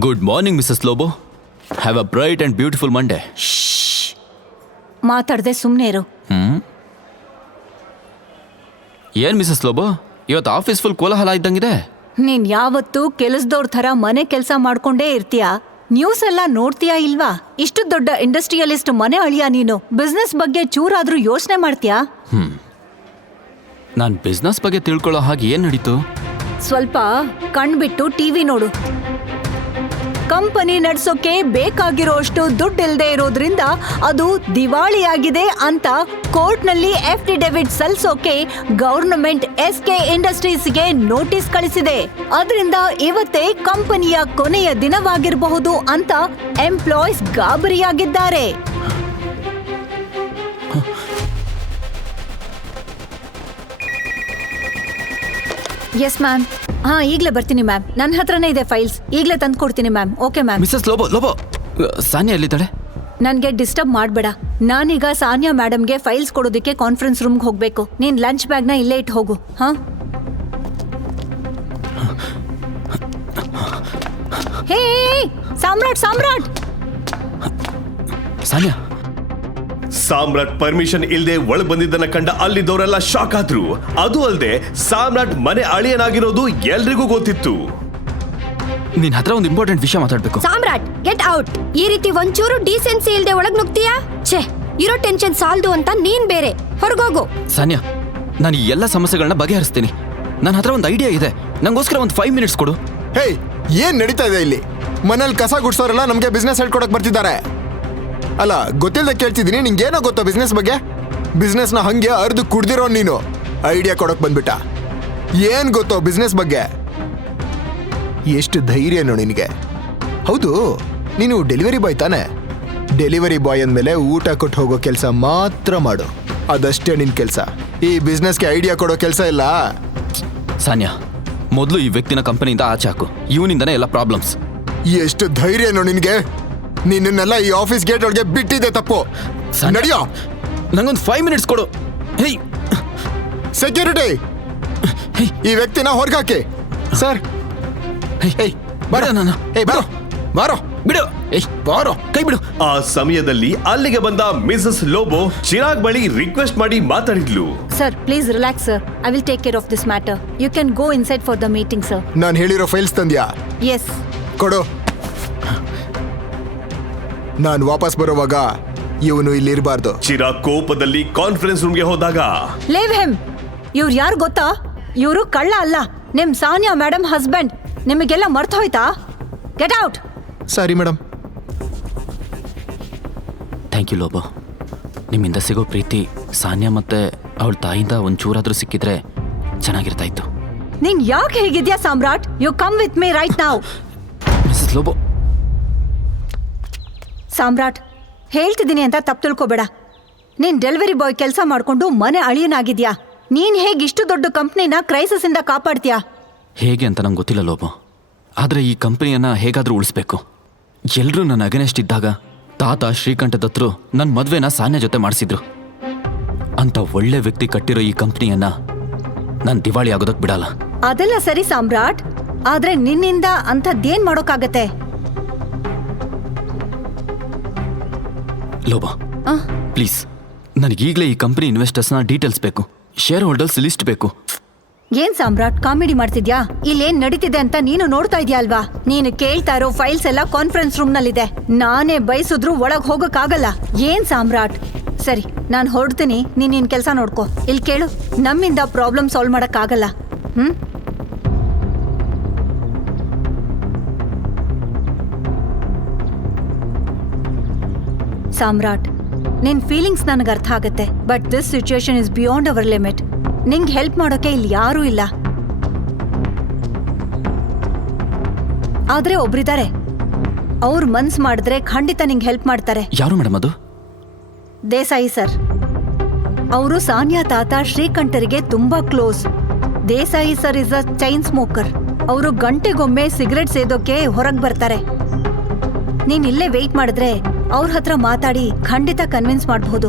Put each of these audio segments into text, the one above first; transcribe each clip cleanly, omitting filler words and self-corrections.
Good morning Mrs Lobo. Have a bright and beautiful Monday. ಮಾತಾಡದೆ ಸುಮ್ಮನೆ ಇರು. ಏನ್ ಮಿಸಸ್ ಲೋಬೋ, ಇವತ್ತು ಆಫೀಸ್ ಫುಲ್ ಕೋಲಾಹಲ ಇದ್ದಂಗಿದೆ. ನೀನ್ ಯಾವತ್ತೂ ಕೆಲಸದವ್ರ ಥರ ಮನೆ ಕೆಲಸ ಮಾಡ್ಕೊಂಡೇ ಇರ್ತೀಯಾ? ನ್ಯೂಸ್ ಎಲ್ಲ ನೋಡ್ತೀಯಾ ಇಲ್ವಾ? ಇಷ್ಟು ದೊಡ್ಡ ಇಂಡಸ್ಟ್ರಿಯಲಿಸ್ಟ್ ಮನೆ ಅಳಿಯ ನೀನು. ಬಿಸ್ನೆಸ್ ಬಗ್ಗೆ ಚೂರಾದ್ರೂ ಯೋಚನೆ ಮಾಡ್ತೀಯಾ? ನಾನು ಬಿಸ್ನೆಸ್ ಬಗ್ಗೆ ತಿಳ್ಕೊಳ್ಳೋ ಹಾಗೆ ಏನ್ ನಡೀತು? ಸ್ವಲ್ಪ ಕಣ್ಬಿಟ್ಟು ಟಿವಿ ನೋಡು. ಕಂಪನಿ ನಡ್ಸೋಕೆ ಬೇಕಾಗಿರೋಷ್ಟು ದುಡ್ಡಿಲ್ದೇ ಇರೋದ್ರಿಂದ ಅದು ದಿವಾಳಿಯಾಗಿದೆ ಅಂತ ಕೋರ್ಟ್ನಲ್ಲಿ ಎಫಿಡವಿಟ್ ಸಲ್ಲಿಸೋಕೆ ಗವರ್ನಮೆಂಟ್ SK ಇಂಡಸ್ಟ್ರೀಸ್ಗೆ ನೋಟಿಸ್ ಕಳಿಸಿದೆ. ಅದರಿಂದ ಇವತ್ತೇ ಕಂಪನಿಯ ಕೊನೆಯ ದಿನವಾಗಿರಬಹುದು ಅಂತ ಎಂಪ್ಲಾಯೀಸ್ ಗಾಬರಿಯಾಗಿದ್ದಾರೆ. Yes ma'am. ಈಗಲೇ ಬರ್ತೀನಿ ಮ್ಯಾಮ್. ನನ್ನ ಹತ್ರನೇ ಇದೆ ಫೈಲ್ಸ್. ಈಗಲೇ ತಂದು ಕೊಡ್ತೀನಿ ma'am. Okay ma'am. Mrs Lobo, Lobo, Sania ಎಲ್ಲಿದ್ದಾಳೆ? ನನಗೆ ಡಿಸ್ಟರ್ಬ್ ಮಾಡಬೇಡ. ನಾನೀಗ ಸಾನಿಯಾ ಮೇಡಮ್ಗೆ ಫೈಲ್ಸ್ ಕೊಡೋದಕ್ಕೆ ಕಾನ್ಫರೆನ್ಸ್ ರೂಮ್ಗೆ ಹೋಗಬೇಕು. ನೀನು ಲಂಚ್ ಬ್ಯಾಗ್ನ ಇಲ್ಲೇ ಇಟ್ಟು ಹೋಗು. ಹೇ ಸಾಮ್ರಾಟ್, ಸಾಮ್ರಾಟ್. ಸಾನಿಯಾ, ಸಾಮ್ರಾಟ್ ಪರ್ಮಿಷನ್ ಇಲ್ಲದೆ ಒಳಗ್ ಬಂದಿದ್ದನ್ನ ಕಂಡ ಅಲ್ಲಿದ್ದವರೆಲ್ಲ ಶಾಕ್ ಆದ್ರು. ಅದು ಅಲ್ಲದೆ ಸಾಮ್ರಾಟ್ ಮನೆ ಅಳಿಯನಾಗಿರೋದು ಎಲ್ರಿಗೂ ಗೊತ್ತಿತ್ತು. ನಿನ್ ಹತ್ರ ಒಂದು ಇಂಪಾರ್ಟೆಂಟ್ ವಿಷಯ ಮಾತಾಡ್ಬೇಕು. ಸಾಮ್ರಾಟ್, ಗೆಟ್ ಔಟ್. ಈ ರೀತಿ ಒಂಚೂರು ಡೀಸೆನ್ಸಿ ಇಲ್ದೆ ಒಳಗ್ ನುಗ್ತೀಯಾ? ಛೇ, ಇರೋ ಟೆನ್ಷನ್ ಸಾಲ್ದು ಅಂತ ನೀನ್ ಬೇರೆ. ಹೊರಗೋಗು. ಸಾನಿಯಾ, ನಾನು ಈ ಎಲ್ಲ ಸಮಸ್ಯೆಗಳನ್ನ ಬಗೆಹರಿಸ್ತೀನಿ. ನನ್ನ ಹತ್ರ ಒಂದು ಐಡಿಯಾ ಇದೆ. ನಂಗೋಸ್ಕರ ಒಂದು 5 ಮಿನಿಟ್ಸ್ ಕೊಡು. ಹೇ, ಏನ್ ನಡೀತಾ ಇದೆ ಇಲ್ಲಿ? ಮನೇಲಿ ಕಸ ಗುಡ್ಸೋರೆಲ್ಲ ನಮ್ಗೆ ಬಿಸ್ನೆಸ್ ಹೇಳ್ಕೊಡಕ್ ಬರ್ತಿದ್ದಾರೆ. ಅಲ್ಲ, ಗೊತ್ತಿಲ್ಲದೆ ಕೇಳ್ತಿದ್ದೀನಿ. ನಿಂಗೇನೋ ಗೊತ್ತಾ ಬಿಸ್ನೆಸ್ ಬಗ್ಗೆ? ಬಿಸ್ನೆಸ್ನ ಹಂಗೆ ಅರ್ದು ಕುಡ್ದಿರೋ ನೀನು ಐಡಿಯಾ ಕೊಡಕ್ ಬಂದ್ಬಿಟ್ಟ. ಏನ್ ಗೊತ್ತೋ ಬಿಸ್ನೆಸ್ ಬಗ್ಗೆ? ಎಷ್ಟು ಧೈರ್ಯನೋ ನಿನಗೆ? ಹೌದು, ನೀನು ಡೆಲಿವರಿ ಬಾಯ್ ತಾನೆ? ಡೆಲಿವರಿ ಬಾಯ್ ಅಂದಮೇಲೆ ಊಟ ಕೊಟ್ಟು ಹೋಗೋ ಕೆಲಸ ಮಾತ್ರ ಮಾಡು. ಅದಷ್ಟೇ ನಿನ್ ಕೆಲಸ. ಈ ಬಿಸ್ನೆಸ್ಗೆ ಐಡಿಯಾ ಕೊಡೋ ಕೆಲಸ ಇಲ್ಲ. ಸಾನಿಯಾ, ಮೊದಲು ಈ ವ್ಯಕ್ತಿನ ಕಂಪನಿಯಿಂದ ಆಚೆ ಹಾಕು. ಇವನಿಂದನೇ ಎಲ್ಲ ಪ್ರಾಬ್ಲಮ್ಸ್. ಎಷ್ಟು ಧೈರ್ಯನೋ ನಿನಗೆ? ನಿನ್ನೆಲ್ಲ ಈ ಆಫೀಸ್ ಗೇಟ್ ಒಳಗೆ ಬಿಟ್ಟಿದೆ ತಪ್ಪು. ನಡಿಯೋ. ನಂಗೊಂದು 5 ಮಿನಿಟ್ಸ್ ಕೊಡು. ಹೇಯ್ ಸೆಕ್ಯೂರಿಟಿ, ಈ ವ್ಯಕ್ತಿನ ಹೊರಗಾಕಿ. ಸರ್, ಬಾರೋ ನಾನು. ಬಾರೋ ಬಾರೋ, ಬಿಡು. ಬಾರೋ, ಕೈ ಬಿಡು. ಆ ಸಮಯದಲ್ಲಿ ಅಲ್ಲಿಗೆ ಬಂದ ಮಿಸಸ್ ಲೋಬೋ ಚಿರಾಗ್ ಬಳಿ ರಿಕ್ವೆಸ್ಟ್ ಮಾಡಿ ಮಾತಾಡಿದ್ಲು. Sir, please relax sir. I will take care of this matter. You can go inside for the meeting sir. ನಾನು ಹೇಳಿರೋ ಫೈಲ್ಸ್ ತಂದ್ಯಾ? ಎಸ್. ಕೊಡು. ನಾನು ವಾಪಸ್ ಬರುವಾಗ ಇವನು ಇಲ್ಲಿ ಇರಬಾರ್ದು. ಚಿರಾಗ್ ಕೋಪದಲ್ಲಿ ಕಾನ್ಫರೆನ್ಸ್ ರೂಮ್ಗೆ ಹೋದಾಗ, ಲೇವ್ ಹೆಮ್. ಇವ್ರು ಯಾರು ಗೊತ್ತಾ? ಇವರು ಕಳ್ಳ ಅಲ್ಲ, ನಿಮ್ ಸಾನಿಯಾ ಮೇಡಮ್ ಹಸ್ಬೆಂಡ್. ನಿಮಗೆಲ್ಲ ಮರ್ತು ಹೋಯ್ತಾ? Get out. Sorry madam. Thank you Lobo. ನಿಮ್ಮಿಂದ ಸಿಗೋ ಪ್ರೀತಿ ಸಾನಿಯಾ ಮತ್ತೆ ಅವಳ ತಾಯಿಯಿಂದ ಒಂಚೂರಾದ್ರೂ ಸಿಕ್ಕಿದ್ರೆ ಚೆನ್ನಾಗಿರ್ತಾ ಇತ್ತು. ನೀನ್ ಯಾಕೆ ಹೇಗಿದ್ಯಾ Samrat? You come with me right now. Mrs Lobo. Samrat, ಹೇಳ್ತಿದ್ದೀನಿ ಅಂತ ತಪ್ಪು ತಿಳ್ಕೊಬೇಡ. ನೀನ್ ಡೆಲಿವರಿ ಬಾಯ್ ಕೆಲಸ ಮಾಡ್ಕೊಂಡು ಮನೆ ಅಳಿಯನಾಗಿದ್ಯಾ. ನೀನ್ ಹೇಗೆ ಇಷ್ಟು ದೊಡ್ಡ ಕಂಪ್ನಿನ ಕ್ರೈಸಿಸ್ ಇಂದ ಕಾಪಾಡ್ತೀಯಾ? ಹೇಗೆ ಅಂತ ನಂಗೆ ಗೊತ್ತಿಲ್ಲ ಲೋಬೋ, ಆದರೆ ಈ ಕಂಪನಿಯನ್ನ ಹೇಗಾದ್ರೂ ಉಳಿಸ್ಬೇಕು. ಎಲ್ಲರೂ ನನ್ನ ಅಗೇನೆಸ್ಟ್ ಇದ್ದಾಗ ತಾತ ಶ್ರೀಕಂಠ ದತ್ತರು ನನ್ನ ಮದುವೆನ ಸಾನ್ಯ ಜೊತೆ ಮಾಡಿಸಿದ್ರು. ಅಂತ ಒಳ್ಳೆ ವ್ಯಕ್ತಿ ಕಟ್ಟಿರೋ ಈ ಕಂಪನಿಯನ್ನ ನಾನು ದಿವಾಳಿ ಆಗೋದಕ್ಕೆ ಬಿಡಲ್ಲ. ಅದೆಲ್ಲ ಸರಿ ಸಾಮ್ರಾಟ್, ಆದ್ರೆ ನಿನ್ನಿಂದ ಅಂಥದ್ದೇನ್ ಮಾಡೋಕ್ಕಾಗತ್ತೆ? ಲೋಬೋ, ಪ್ಲೀಸ್, ನನಗೀಗಲೇ ಈ ಕಂಪನಿ ಇನ್ವೆಸ್ಟರ್ಸ್ನ ಡೀಟೇಲ್ಸ್ ಬೇಕು. ಶೇರ್ ಹೋಲ್ಡರ್ಸ್ ಲಿಸ್ಟ್ ಬೇಕು. ಏನ್ ಸಾಮ್ರಾಟ್ ಕಾಮಿಡಿ ಮಾಡ್ತಿದ್ಯಾ? ಇಲ್ಲೇನ್ ನಡೀತಿದೆ ಅಂತ ನೀನು ನೋಡ್ತಾ ಇದೀಯ ಅಲ್ವಾ? ನೀನು ಕೇಳ್ತಾ ಇರೋ ಫೈಲ್ಸ್ ಎಲ್ಲ ಕಾನ್ಫರೆನ್ಸ್ ರೂಮ್ ನಲ್ಲಿದೆ. ನಾನೇ ಬಯಸಿದ್ರು ಒಳಗ್ ಹೋಗಕ್ಕಾಗಲ್ಲ. ಏನ್ ಸಾಮ್ರಾಟ್? ಸರಿ, ನಾನು ಹೊರಡ್ತೀನಿ. ನೀನ್ ಕೆಲಸ ನೋಡ್ಕೋ. ಇಲ್ಲಿ ಕೇಳು, ನಮ್ಮಿಂದ ಪ್ರಾಬ್ಲಮ್ ಸಾಲ್ವ್ ಮಾಡಕ್ಕಾಗಲ್ಲ. ಸಾಮ್ರಾಟ್, ನಿನ್ ಫೀಲಿಂಗ್ಸ್ ನನಗೆ ಅರ್ಥ ಆಗತ್ತೆ. But this situation is beyond our limit. ನಿಂಗೆ ಹೆಲ್ಪ್ ಮಾಡೋಕೆ ಇಲ್ಲಿ ಯಾರೂ ಇಲ್ಲ. ಆದ್ರೆ ಒಬ್ರಿದ್ದಾರೆ, ಅವ್ರು ಮನ್ಸ್ ಮಾಡಿದ್ರೆ ಖಂಡಿತ ನಿಂಗೆ ಹೆಲ್ಪ್ ಮಾಡ್ತಾರೆ. ಯಾರು ಮೇಡಮ್ ಅದು? ದೇಸಾಯಿ ಸರ್. ಅವರು ಸಾನಿಯಾ ತಾತ ಶ್ರೀಕಂಠರಿಗೆ ತುಂಬಾ close. Desai sir is a chain smoker. ಅವರು ಗಂಟೆಗೊಮ್ಮೆ ಸಿಗರೆಟ್ ಸೇದೋಕೆ ಹೊರಗೆ ಬರ್ತಾರೆ. ನೀನ್ ಇಲ್ಲೇ ವೆಯ್ಟ್ ಮಾಡಿದ್ರೆ ಅವ್ರ ಹತ್ರ ಮಾತಾಡಿ ಖಂಡಿತ ಕನ್ವಿನ್ಸ್ ಮಾಡಬಹುದು.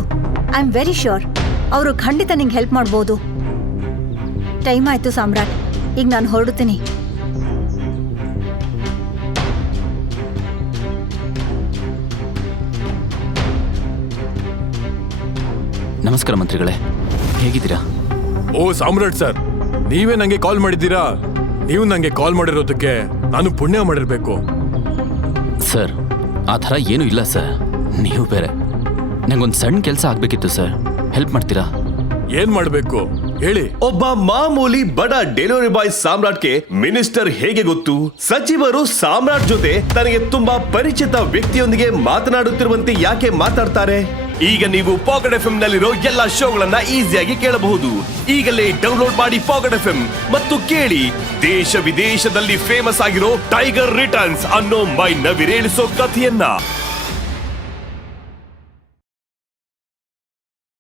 ಐ ಆಮ್ ವೆರಿ ಶ್ಯೂರ್ ಅವರು ಖಂಡಿತ ನಿಂಗೆ ಹೆಲ್ಪ್ ಮಾಡ್ಬೋದು. ಟೈಮ್ ಆಯ್ತು ಸಾಮ್ರಾಟ್, ಈಗ ನಾನು ಹೊರಡುತ್ತೀನಿ. ನಮಸ್ಕಾರ ಮಂತ್ರಿಗಳೇ, ಹೇಗಿದ್ದೀರಾ? ಓ ಸಾಮ್ರಾಟ್ ಸರ್, ನೀವೇ ನಂಗೆ ಕಾಲ್ ಮಾಡಿದ್ದೀರಾ? ನೀವು ನಂಗೆ ಕಾಲ್ ಮಾಡಿರೋದಕ್ಕೆ ನಾನು ಪುಣ್ಯ ಮಾಡಿರ್ಬೇಕು. ಸರ್, ಆ ಥರ ಏನೂ ಇಲ್ಲ ಸರ್. ನೀವು ಬೇರೆ. ನಂಗೊಂದು ಸಣ್ಣ ಕೆಲಸ ಆಗಬೇಕಿತ್ತು ಸರ್, ಹೆಲ್ಪ್ ಮಾಡ್ತೀರಾ? ಏನ್ ಮಾಡ್ಬೇಕು ಹೇಳಿ. ಒಬ್ಬ ಮಾಮೂಲಿ ಬಡ ಡೆಲಿವರಿ ಬಾಯ್ ಸಾಮ್ರಾಟ್ಗೆ ಮಿನಿಸ್ಟರ್ ಹೇಗೆ ಗೊತ್ತು? ಸಚಿವರು ಸಾಮ್ರಾಟ್ ಜೊತೆ ತನಗೆ ತುಂಬಾ ಪರಿಚಿತ ವ್ಯಕ್ತಿಯೊಂದಿಗೆ ಮಾತನಾಡುತ್ತಿರುವಂತೆ ಯಾಕೆ ಮಾತಾಡ್ತಾರೆ? ಈಗ ನೀವು ಪಾಕೆಟ್ ಎಫ್ಎಂ ನಲ್ಲಿರೋ ಎಲ್ಲಾ ಶೋಗಳನ್ನ ಈಸಿಯಾಗಿ ಕೇಳಬಹುದು. ಈಗಲೇ ಡೌನ್ಲೋಡ್ ಮಾಡಿ ಪಾಕೆಟ್ ಎಫ್ಎಂ ಮತ್ತು ಕೇಳಿ ದೇಶ ವಿದೇಶದಲ್ಲಿ ಫೇಮಸ್ ಆಗಿರೋ ಟೈಗರ್ ರಿಟರ್ನ್ಸ್ ಅನ್ನೋ ಮೈ ನವಿರೇಳಿಸೋ ಕಥೆಯನ್ನ.